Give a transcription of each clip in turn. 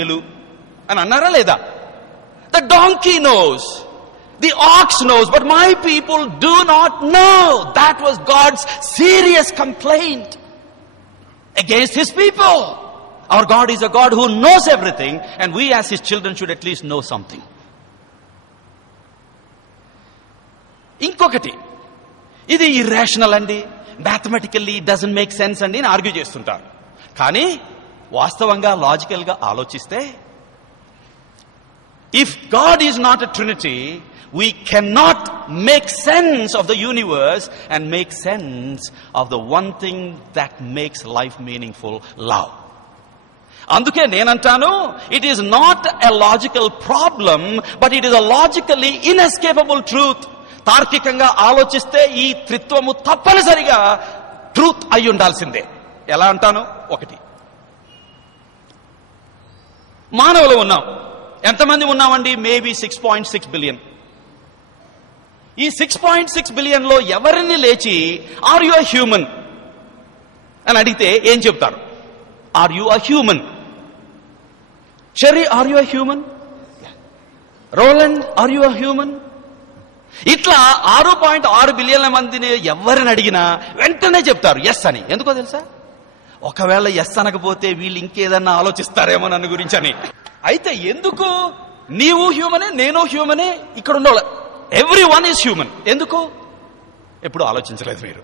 అని అన్నారా లేదా? The donkey knows, the ox knows, but my people do not know. That was God's serious complaint against his people. Our God is a God who knows everything, and we as his children should at least know something. ఇంకొకటి, ఇది irrational అండి, mathematically doesn't make sense అండి అని argue చేస్తుంటారు. కానీ వాస్తవంగా logical గా ఆలోచిస్తే, if God is not a Trinity, we cannot make sense of the universe and make sense of the one thing that makes life meaningful, love. అందుకే నేనంటాను, it is not a logical problem, but it is a logically inescapable truth. తార్కికంగా ఆలోచిస్తే ఈ త్రిత్వము తప్పనిసరిగా truth అయి ఉండాల్సిందే. ఎలా అంటాను? ఒకటి, మానవులు ఉన్నాం. ఎంతమంది ఉన్నామండి? Maybe 6.6 billion. ఈ 6.6 బిలియన్ లో ఎవరిని లేచి ఆర్ యు అ హ్యూమన్ అని అడిగితే ఏం చెప్తారు? Are you a human? Sherry, are you a human? Roland, are you a human? ఇట్లా 6.6 బిలియన్ల మందిని ఎవరిని అడిగినా వెంటనే చెప్తారు ఎస్ అని. ఎందుకో తెలుసా? ఒకవేళ ఎస్ అనకపోతే వీళ్ళు ఇంకేదన్నా ఆలోచిస్తారేమో నన్ను గురించి అని. అయితే ఎందుకు నీవు హ్యూమనే, నేను హ్యూమనే, ఇక్కడ ఉన్న ఎవ్రీ వన్ ఈజ్ హ్యూమన్. ఎందుకు? ఎప్పుడు ఆలోచించలేదు మీరు.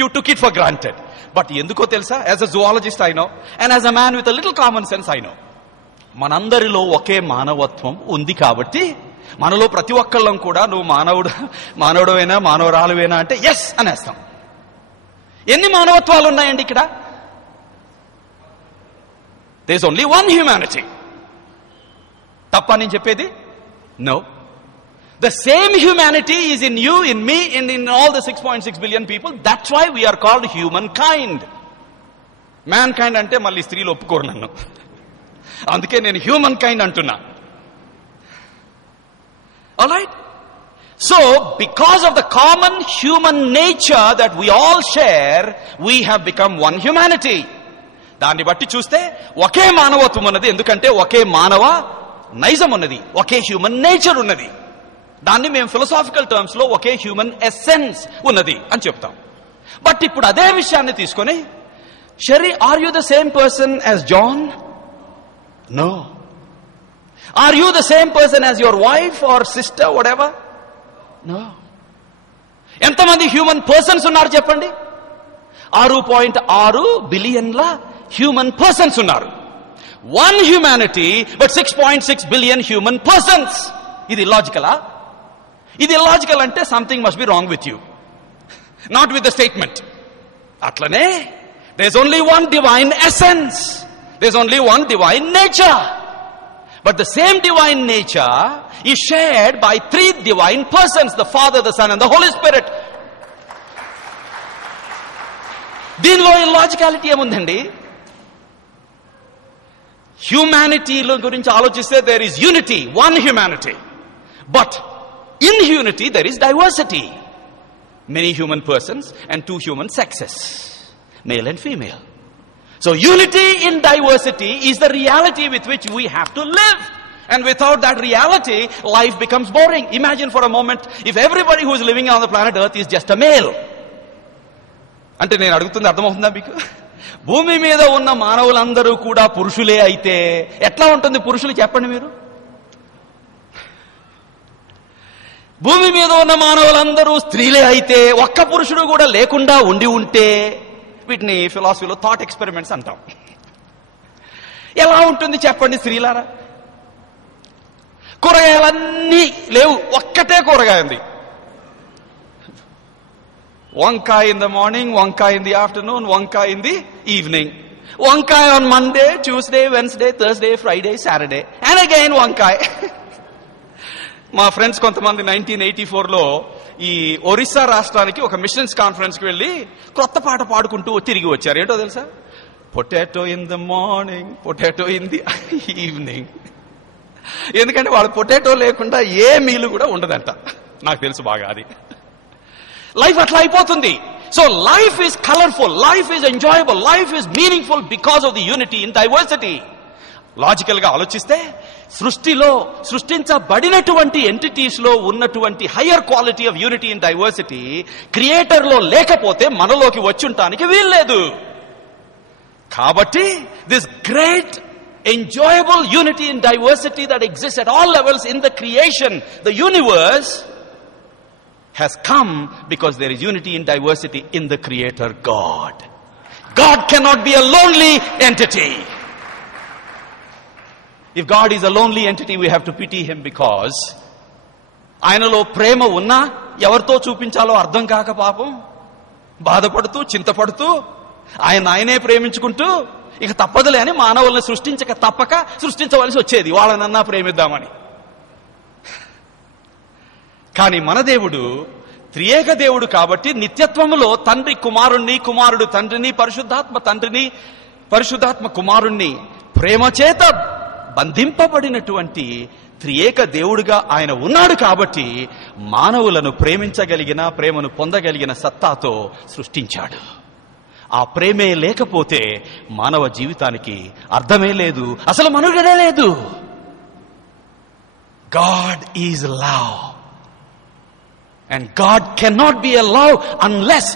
You took it for granted. But ఎందుకో తెలుసా? As a zoologist I know, and as a man with a little common sense I know, మనందరిలో ఒకే మానవత్వం ఉంది. కాబట్టి మనలో ప్రతి ఒక్కళ్ళం కూడా నువ్వు మానవుడువేనా మానవరాలువేనా అంటే ఎస్ అనేస్తాం. ఎన్ని మానవత్వాలు ఉన్నాయండి ఇక్కడ? There is only one humanity. తప్ప నేను చెప్పేది? No. The same humanity is in you, in me, and in all the 6.6 billion people. That's why we are called humankind. Mankind అంటే మళ్ళీ స్త్రీలు ఒప్పుకోరు నన్ను, అందుకే నేను హ్యూమన్ కైండ్ అంటున్నా. Alright? So, because of the common human nature that we all share, we have become one humanity. దాన్ని బట్టి చూస్తే ఒకే మానవత్వం ఉన్నది. ఎందుకంటే ఒకే మానవ నైజం ఉన్నది, ఒకే హ్యూమన్ నేచర్ ఉన్నది. దాన్ని మేము ఫిలసాఫికల్ టర్మ్స్ లో ఒకే హ్యూమన్ ఎసెన్స్ ఉన్నది అని చెప్తాం. బట్ ఇప్పుడు అదే విషయాన్ని తీసుకొని, Sherry, are you the same person as John? No. Are you the same person as your wife or sister, whatever? No. ఎంతమంది హ్యూమన్ పర్సన్స్ ఉన్నారు చెప్పండి? 6.6 బిలియన్ల హ్యూమన్ పర్సన్స్ ఉన్నారు. One humanity but 6.6 billion human persons. ఇది లాజికలా? ఇది logical అంటే something must be wrong with you, not with the statement. అట్లనే there is only one divine essence, there is only one divine nature. But the same divine nature is shared by 3 divine persons, the Father, the Son and the Holy Spirit. దీనిలో ఇల్లాజికాలిటీ ఏముందండి? హ్యూమానిటీలో గురించి ఆలోచిస్తే there is unity, one humanity. But in unity there is diversity. Many human persons and 2 human sexes, male and female. So unity in diversity is the reality with which we have to live. And without that reality, life becomes boring. Imagine for a moment if everybody who is living on the planet Earth is just a male. అంటే నేను అడుగుతుంది అర్థమవుతుందా మీకు? భూమి మీద ఉన్న మానవులందరూ కూడా పురుషులే అయితే ఎట్లా ఉంటుంది? పురుషులు చెప్పండి మీరు. భూమి మీద ఉన్న మానవులందరూ స్త్రీలే అయితే, ఒక్క పురుషుడు కూడా లేకుండా ఉంటే, వీటిని ఫిలాసఫీలో థాట్ ఎక్స్పెరిమెంట్స్ అంటాం. ఎలా ఉంటుంది చెప్పండి స్త్రీలారా? కూరగాయలన్నీ లేవు, ఒక్కటే కూరగాయ ఉంది. వంకాయ ఇన్ ద మార్నింగ్, వంకాయ ఇన్ ది ఆఫ్టర్నూన్, వంకాయ ఇన్ ది ఈవినింగ్, వంకాయ on Monday, Tuesday, Wednesday, Thursday, Friday, Saturday, and again వంకాయ. మా ఫ్రెండ్స్ కొంతమంది 1984లో ఈ ఒరిస్సా రాష్ట్రానికి ఒక మిషన్స్ కాన్ఫరెన్స్ కి వెళ్లి కొత్త పాట పాడుకుంటూ తిరిగి వచ్చారు. ఏంటో తెలుసా? Potato in the morning, potato in the evening. ఎందుకంటే వాళ్ళు పొటాటో లేకుండా ఏ మీలు కూడా ఉండదంట. నాకు తెలుసు బాగా అది. లైఫ్ అట్లా అయిపోతుంది. So life is colourful, life is enjoyable, life is meaningful because of the unity in diversity. Logical గా ఆలోచిస్తే సృష్టించబడినటువంటి ఎంటిటీస్ లో ఉన్నటువంటి higher quality of unity in diversity creator లో లేకపోతే మనలోకి వచ్చుంటానికి వీల్లేదు. కాబట్టి this great enjoyable unity in diversity that exists at all levels in the creation, the universe, has come because there is unity in diversity in the Creator God. God cannot be a lonely entity. If God is a lonely entity, we have to pity him because ఆయనలో ప్రేమ ఉన్నా ఎవరితో చూపించాలో అర్థం కాక పాపం బాధపడుతూ చింతపడుతూ ఆయనే ప్రేమించుకుంటూ ఇక తప్పదులే అని మానవుల్ని సృష్టించక తప్పక సృష్టించవలసి వచ్చేది వాళ్ళనన్నా ప్రేమిద్దామని. కానీ మన దేవుడు త్రియేక దేవుడు కాబట్టి నిత్యత్వములో తండ్రి కుమారుణ్ణి, కుమారుడు తండ్రిని, పరిశుద్ధాత్మ తండ్రిని, పరిశుద్ధాత్మ కుమారుణ్ణి ప్రేమ చేత బంధింపబడినటువంటి త్రియేక దేవుడుగా ఆయన ఉన్నాడు కాబట్టి మానవులను ప్రేమించగలిగిన, ప్రేమను పొందగలిగిన సత్తాతో సృష్టించాడు. ఆ ప్రేమే లేకపోతే మానవ జీవితానికి అర్థమే లేదు, అసలు మనుగడే లేదు. God is love and God cannot be a love unless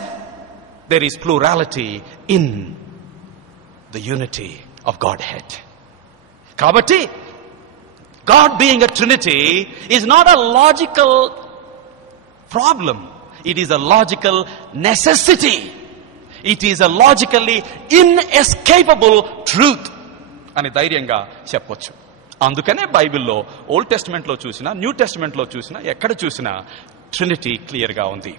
there is plurality in the unity of God head. కాబట్టి God being a Trinity is not a logical problem. It is a logical necessity. It is a logically inescapable truth అని ధైర్యంగా చెప్పొచ్చు. అందుకనే బైబిల్లో old testament లో చూసినా, new testament లో చూసినా, ఎక్కడ చూసినా ట్రినిటీ క్లియర్ గా ఉంది.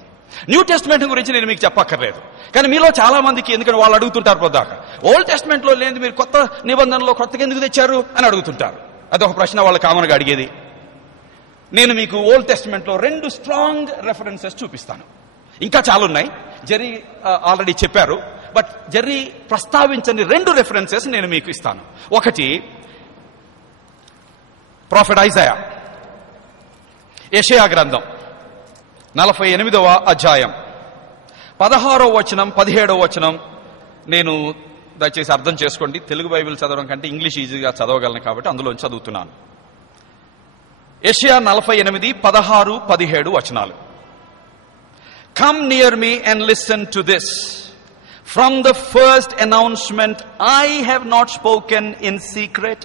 న్యూ టెస్టిమెంట్ గురించి నేను మీకు చెప్పక్కర్లేదు, కానీ మీలో చాలా మందికి, ఎందుకంటే వాళ్ళు అడుగుతుంటారు పొద్దాక, ఓల్డ్ టెస్టిమెంట్ లో లేని మీరు కొత్త నిబంధనలో కొత్తగా ఎందుకు తెచ్చారు అని అడుగుతుంటారు. అదొక ప్రశ్న వాళ్ళు కామన్గా అడిగేది. నేను మీకు ఓల్డ్ టెస్టిమెంట్ లో 2 స్ట్రాంగ్ రెఫరెన్సెస్ చూపిస్తాను. ఇంకా చాలా ఉన్నాయి, జెర్రీ ఆల్రెడీ చెప్పారు, బట్ జెర్రీ ప్రస్తావించని 2 రెఫరెన్సెస్ నేను మీకు ఇస్తాను. ఒకటి ప్రాఫెట్ ఐజయా, యెషయా గ్రంథం 48వ అధ్యాయం 16వ వచనం 17వ వచనం. నేను దయచేసి అర్థం చేసుకోండి, తెలుగు బైబిల్ చదవడం కంటే ఇంగ్లీష్ ఈజీగా చదవగలను కాబట్టి అందులో చదువుతున్నాను. యెషయా 48, 16, 17 వచనాలు. Come near me and listen to this. From the first announcement I have not spoken in secret.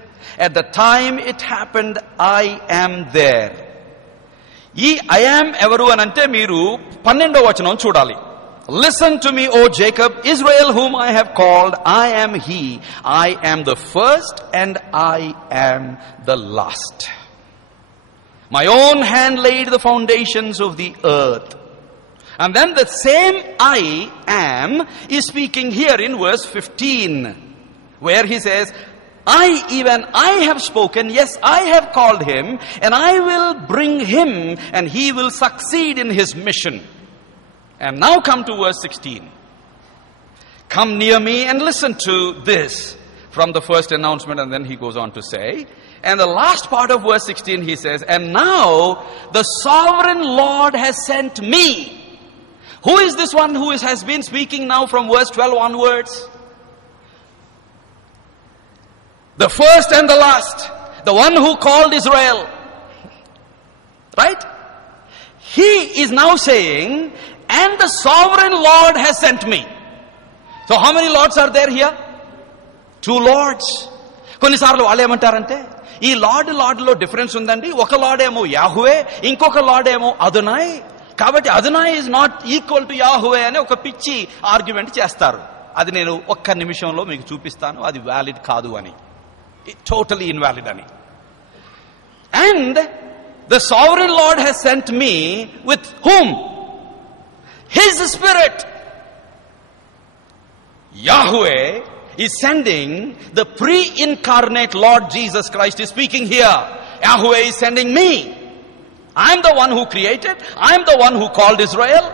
At the time it happened, I am there. ఈ I am ఎవరు అనంటే మీరు 12వ వచనం చూడాలి. Listen to me, O Jacob, Israel, whom I have called. I am he. I am the first and I am the last. My own hand laid the foundations of the earth. And then the same I am is speaking here in verse 15, where he says, even I have spoken, yes, I have called him, and I will bring him, and he will succeed in his mission. And now come to verse 16. Come near me and listen to this from the first announcement, and then he goes on to say, and the last part of verse 16 he says, and now the sovereign Lord has sent me. Who is this one who has been speaking now from verse 12 onwards? The first and the last, the one who called Israel. Right? He is now saying, and the sovereign Lord has sent me. So how many lords are there here? 2 lords. కొన్నిసార్లు వాళ్ళు ఏమంటారంటే, ఈ lord లో difference ఉందండి. ఒక lord ఏమో యాహువే, ఇంకొక lord ఏమో అదోనాయ్. కాబట్టి Adonai is not equal to యాహువే అని ఒక పిచ్చి ఆర్గ్యుమెంట్ చేస్తారు. అది నేను ఒక్క నిమిషంలో మీకు చూపిస్తాను, అది వ్యాలిడ్ కాదు అని, టోటలీ ఇన్వాలిడ్ అని. And the sovereign Lord he's sent me with whom? His Spirit. Yahweh is sending the pre-incarnate Lord Jesus Christ is speaking here. Yahweh is sending me. I am the one who created. I am the one who called Israel.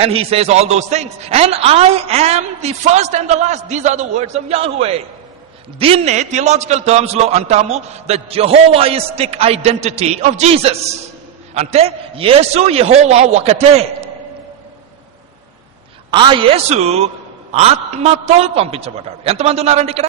And he says all those things. And I am the first and the last. These are the words of Yahweh. దీన్నే theological terms లో అంటాము the జెహోవాయిస్టిక్ identity of Jesus. అంటే యేసు యెహోవా ఒకటే. ఆ యేసు ఆత్మతో పంపించబడ్డాడు. ఎంతమంది ఉన్నారండి ఇక్కడ?